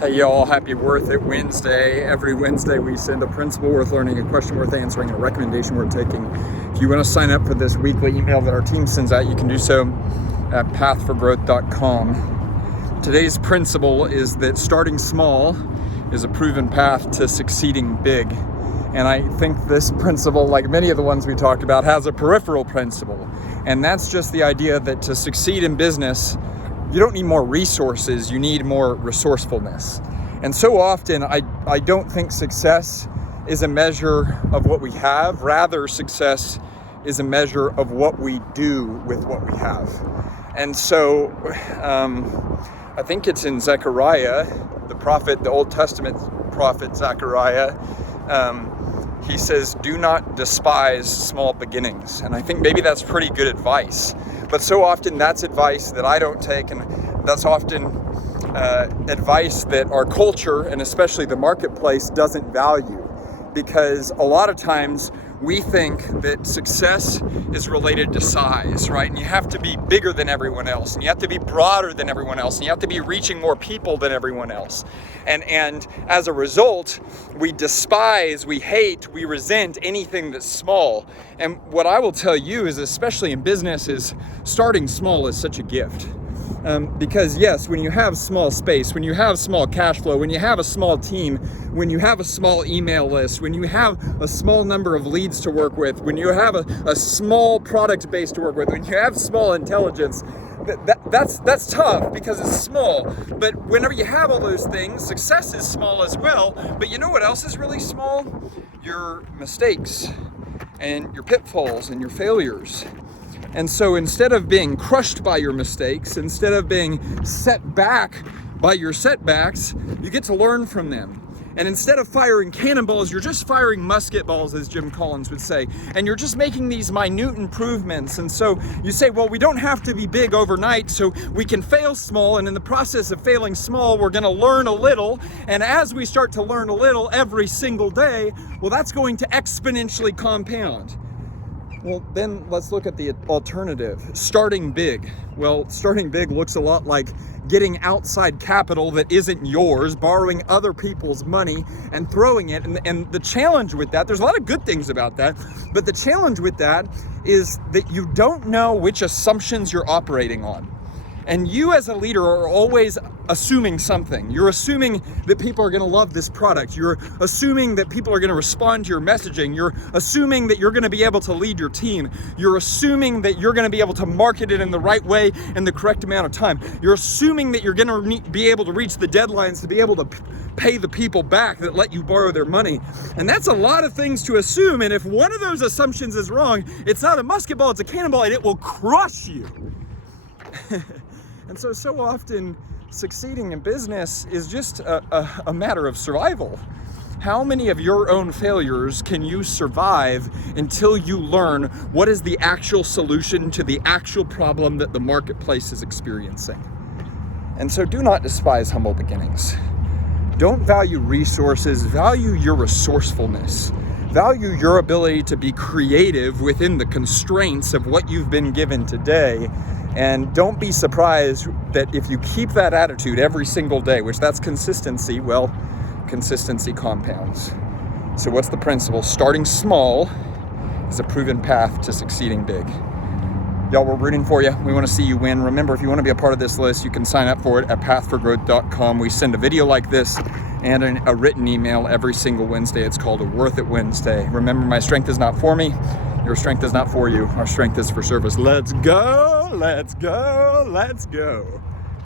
Hey y'all, happy Worth It Wednesday. Every Wednesday we send a principle worth learning, a question worth answering, and a recommendation worth taking. If you want to sign up for this weekly email that our team sends out, you can do so at pathforgrowth.com. Today's principle is that starting small is a proven path to succeeding big. And I think this principle, like many of the ones we talked about, has a peripheral principle. And that's just the idea that to succeed in business, you don't need more resources, you need more resourcefulness. And so often, I don't think success is a measure of what we have. Rather, success is a measure of what we do with what we have. And so, I think it's in Zechariah, the prophet, the Old Testament prophet Zechariah, he says, do not despise small beginnings. And I think maybe that's pretty good advice. But so often that's advice that I don't take, and that's often advice that our culture, and especially the marketplace, doesn't value. Because a lot of times we think that success is related to size, right? And you have to be bigger than everyone else, and you have to be broader than everyone else, and you have to be reaching more people than everyone else. And as a result, we despise, we hate, we resent anything that's small. And what I will tell you is, especially in business, is starting small is such a gift. Because yes, when you have small space, when you have small cash flow, when you have a small team, when you have a small email list, when you have a small number of leads to work with, when you have a small product base to work with, when you have small intelligence, that's tough because it's small. But whenever you have all those things, success is small as well. But you know what else is really small? Your mistakes and your pitfalls and your failures. And so instead of being crushed by your mistakes, instead of being set back by your setbacks, you get to learn from them. And instead of firing cannonballs, you're just firing musket balls, as Jim Collins would say. And you're just making these minute improvements. And so you say, well, we don't have to be big overnight, so we can fail small. And in the process of failing small, we're going to learn a little. And as we start to learn a little every single day, well, that's going to exponentially compound. Well, then let's look at the alternative, starting big. Well, starting big looks a lot like getting outside capital that isn't yours, borrowing other people's money and throwing it. And the challenge with that, there's a lot of good things about that, but the challenge with that is that you don't know which assumptions you're operating on. And you as a leader are always assuming something. You're assuming that people are going to love this product. You're assuming that people are going to respond to your messaging. You're assuming that you're going to be able to lead your team. You're assuming that you're going to be able to market it in the right way in the correct amount of time. You're assuming that you're going to be able to reach the deadlines to be able to pay the people back that let you borrow their money. And that's a lot of things to assume. And if one of those assumptions is wrong, it's not a musket ball, it's a cannonball, and it will crush you. And so often succeeding in business is just a matter of survival. How many of your own failures can you survive until you learn what is the actual solution to the actual problem that the marketplace is experiencing? And so do not despise humble beginnings. Don't value resources, value your resourcefulness. Value your ability to be creative within the constraints of what you've been given today. And don't be surprised that if you keep that attitude every single day, which that's consistency, well, consistency compounds. So what's the principle? Starting small is a proven path to succeeding big. Y'all, we're rooting for you. We want to see you win. Remember, if you want to be a part of this list, you can sign up for it at pathforgrowth.com. We send a video like this and a written email every single Wednesday. It's called a Worth It Wednesday. Remember, my strength is not for me. Your strength is not for you. Our strength is for service. Let's go, let's go, let's go.